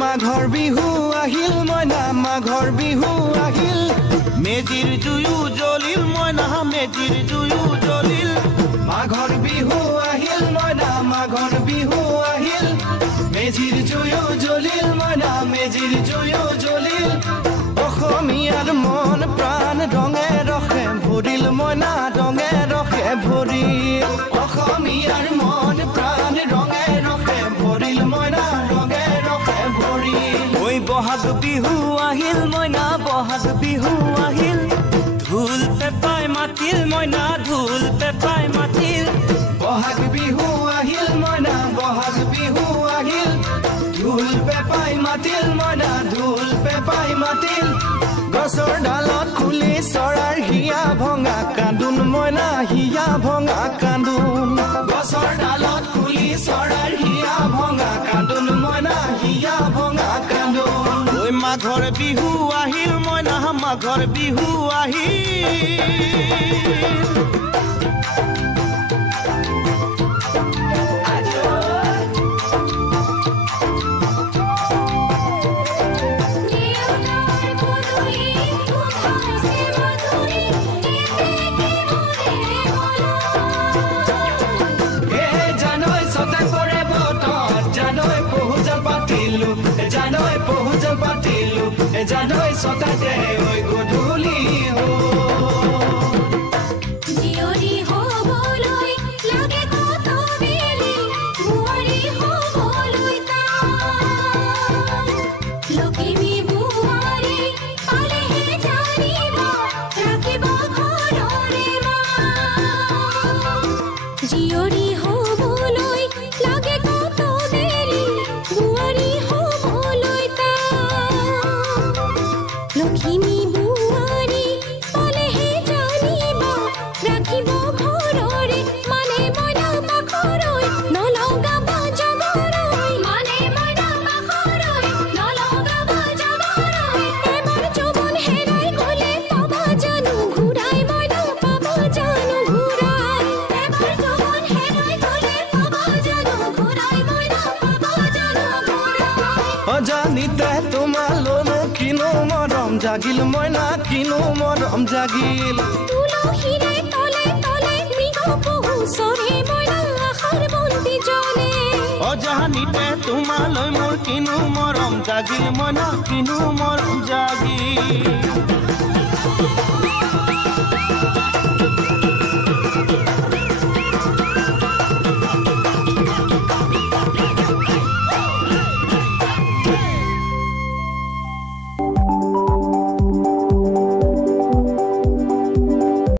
মাঘৰ বিহু আহিল মইনা মাঘৰ বিহু আহিল মেজিৰ জুয়ো জ্বলিল মইনা মেজিৰ জুয়ো জ্বলিল মাঘৰ বিহু আহিল মইনা মাঘৰ বিহু আহিল মেজিৰ জুয়ো জ্বলিল মইনা মেজিৰ জুয়ো জ্বলিল অসমীয়াৰ মন প্ৰাণ ৰঙে ৰখে ভৰিল মইনা ৰঙে ৰখে ভৰিল অসমীয়াৰ মন প্ৰাণ ৰঙে ৰখে ভৰিল মইনা ৰঙে ৰখে ভৰিল ঐ বহাগ বিহু আহিল মইনা বহাগ বিহু আহিল ঢোল পেপাই মাতিল মইনা ঢোল পেপাই মাতিল বহাগ বিহু আহিল মইনা বহাগ বিহু আহিল ঢোল পেপাই মাতিল মইনা ঢোল পেপাই মাতিল গছৰ ডালত খুলি চৰাৰ হিয়া ভঙা কান্দোন মইনা হিয়া ভঙা কান্দোন গছৰ ডালত খুলি চৰাৰ হিয়া ভঙা কান্দোন মইনা হিয়া ভঙা কান্দোন ঐ মাঘৰ বিহু আহিল মইনা মাঘৰ বিহু আহিল জানৈ সতাতে ওই গধূলি জিয়ৰি হবলৈ লাগে কত বেলি বুৱাৰী হবলৈ লখিমী বুৱাৰী পালেহে জানিব ৰাখিব ঘৰৰে মা জিয়ৰি হবলৈ লাগে কত বেলি বুৱাৰী হবলৈ লখিমী বুৱাৰী পালেহে জানিব ৰাখিব ঘৰৰে মানে মইনা পাখৰৈ নলগাব জগৰৈ মানে মইনা পাখৰৈ নলগাব জগৰৈ এবাৰ যৌৱন হেৰাই গ'লে পাবা জানো ঘূৰাই মইনা পাবা জানো ঘূৰাই এবাৰ যৌৱন হেৰাই গ'লে পাবা জানো ঘূৰাই মইনা পাবা জানো ঘূৰাই অজানিতে তোমালৈ কিনো মৰম জাগিল মইনা কিনো মৰম জাগিল তুলসীৰে তলে তলে মৃগ পহু চৰে মইনা আশাৰ বন্তি জ্বলে অজানিতে তোমালৈ মোৰ কিনো মৰম জাগিল মইনা কিনো মৰম জাগিল